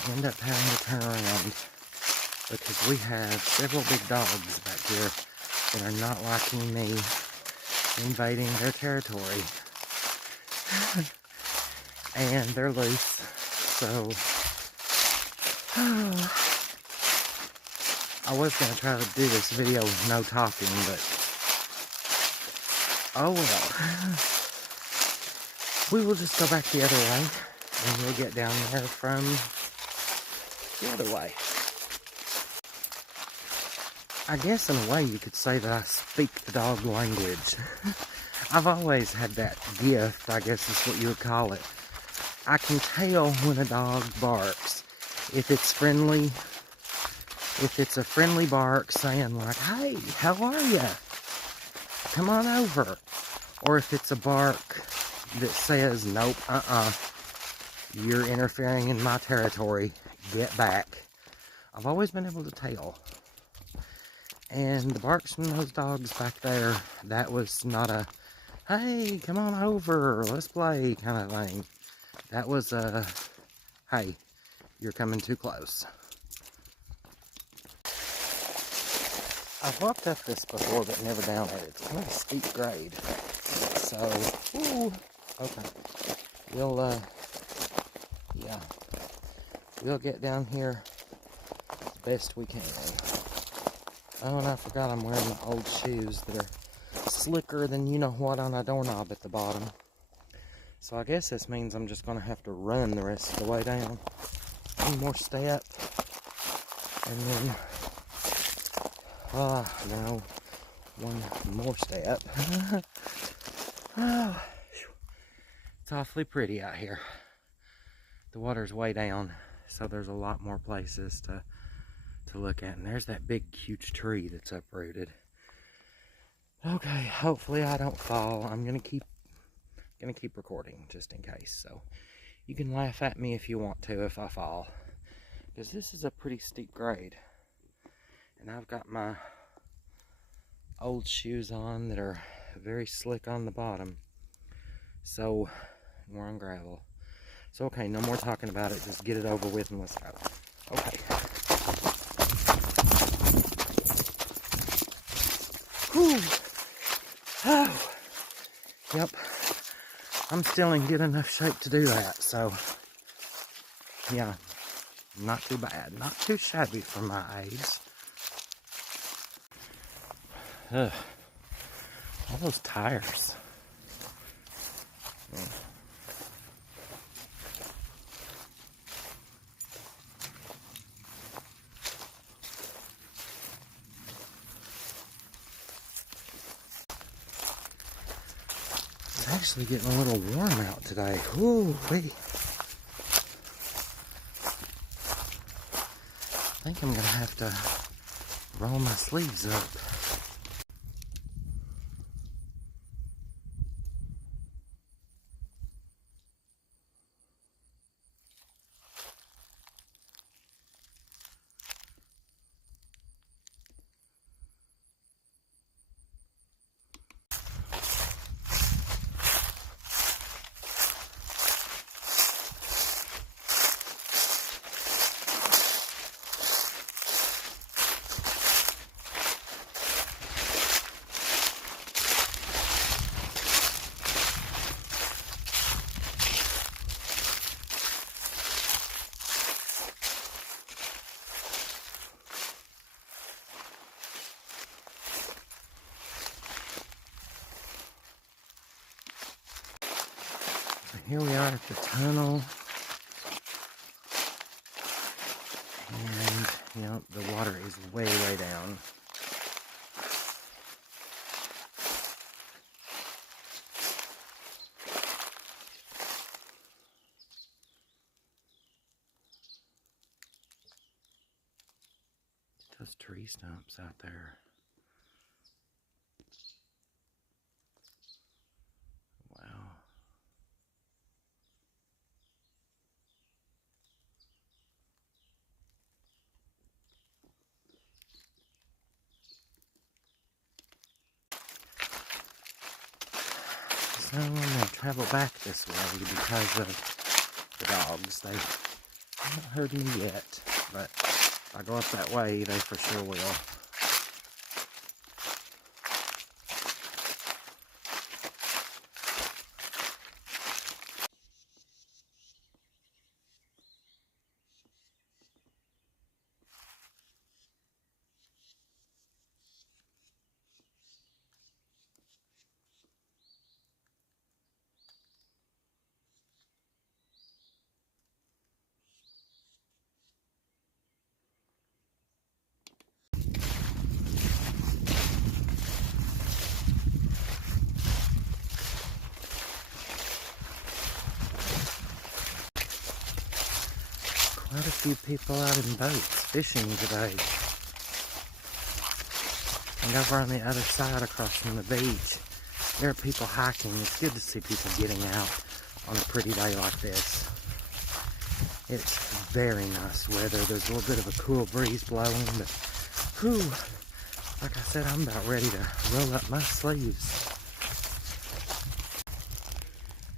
might end up having to turn around because we have several big dogs back here that are not liking me invading their territory. And they're loose, so I was going to try to do this video with no talking, but oh well. We will just go back the other way, and we'll get down there from the other way. I guess in a way you could say that I speak the dog language. I've always had that gift, I guess is what you would call it. I can tell when a dog barks. If it's friendly, if it's a friendly bark saying like, hey, how are you? Come on over. Or if it's a bark that says, nope, you're interfering in my territory, get back. I've always been able to tell. And the barks from those dogs back there, that was not a, hey, come on over, let's play kind of thing. That was a, hey, you're coming too close. I've walked up this before, but never down it. It's kind of a steep grade. So, ooh, okay. We'll, yeah. We'll get down here as best we can. Oh, and I forgot I'm wearing my old shoes that are slicker than you-know-what on a doorknob at the bottom. So I guess this means I'm just going to have to run the rest of the way down. One more step. And then, no, one more step. Oh, it's awfully pretty out here. The water's way down, so there's a lot more places to look at. And there's that big, huge tree that's uprooted. Okay, hopefully I don't fall. I'm gonna keep recording just in case. So you can laugh at me if you want to if I fall, because this is a pretty steep grade. And I've got my old shoes on that are very slick on the bottom. So we're on gravel. So okay, no more talking about it. Just get it over with and let's go. Okay. Whew. Oh. Yep. I'm still in good enough shape to do that. So yeah, not too bad. Not too shabby for my age. Ugh. All those tires. It's actually getting a little warm out today. Ooh wee. I think I'm gonna have to roll my sleeves up. Here we are at the tunnel, and you know the water is way down. Those tree stumps out there. Wow. So I'm going to travel back this way because of the dogs. Haven't heard me yet, but if I go up that way, they for sure will. Quite a few people out in boats fishing today. And over on the other side across from the beach, there are people hiking. It's good to see people getting out on a pretty day like this. It's very nice weather. There's a little bit of a cool breeze blowing, but whew, like I said, I'm about ready to roll up my sleeves.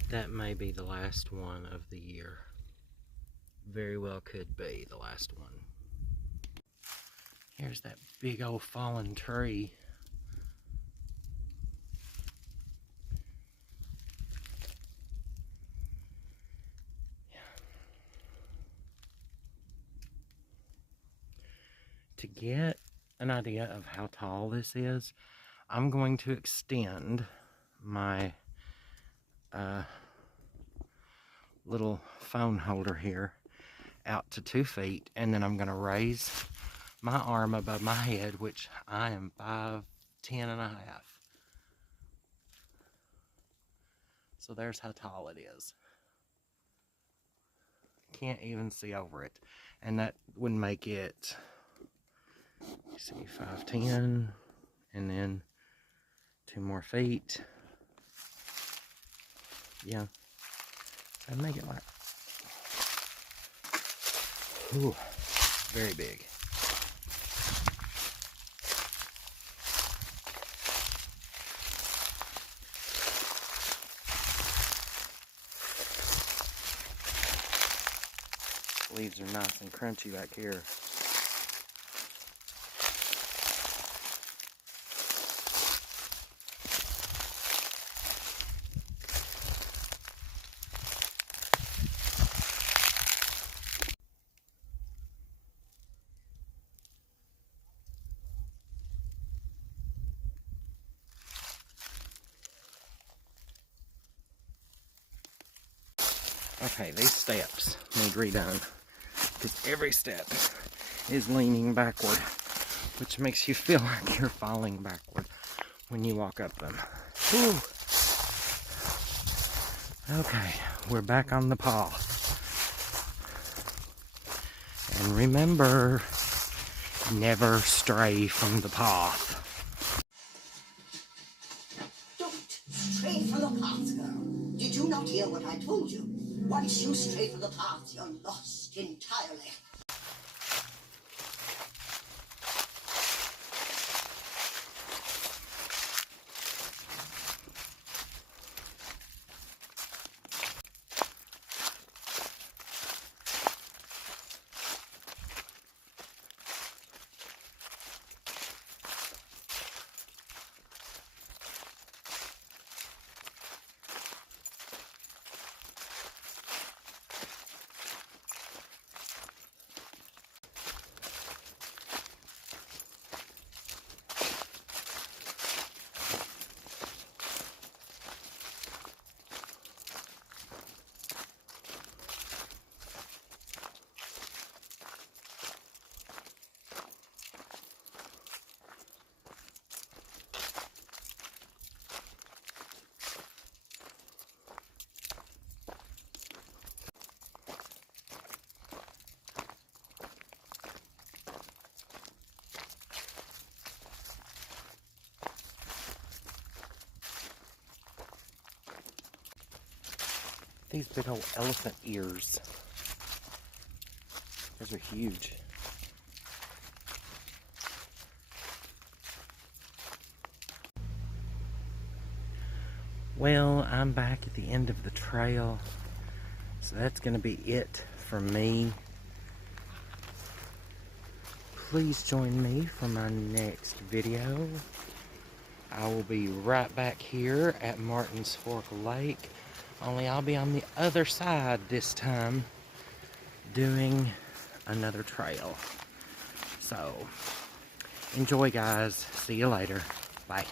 That may be the last one of the year. Very well could be the last one. Here's that big old fallen tree. To get an idea of how tall this is, I'm going to extend my little phone holder here out to 2 feet, and then I'm going to raise my arm above my head, which I am 5'10" and a half. So there's how tall it is. Can't even see over it. And that would make it, you see, 5'10", and then 2 more feet. Yeah, I'd make it like, ooh, very big. Leaves are nice and crunchy back here. Okay, these steps need redone, because every step is leaning backward, which makes you feel like you're falling backward when you walk up them. Whew. Okay, we're back on the path. And remember, never stray from the path. Don't stray from the path, girl. Did you not hear what I told you? Once you stray from the path, you're lost entirely. These big old elephant ears. Those are huge. Well, I'm back at the end of the trail. So that's going to be it for me please join me for my next video. I will be right back here at Martins Fork Lake, only I'll be on the other side this time doing another trail. So, enjoy guys. See you later. Bye.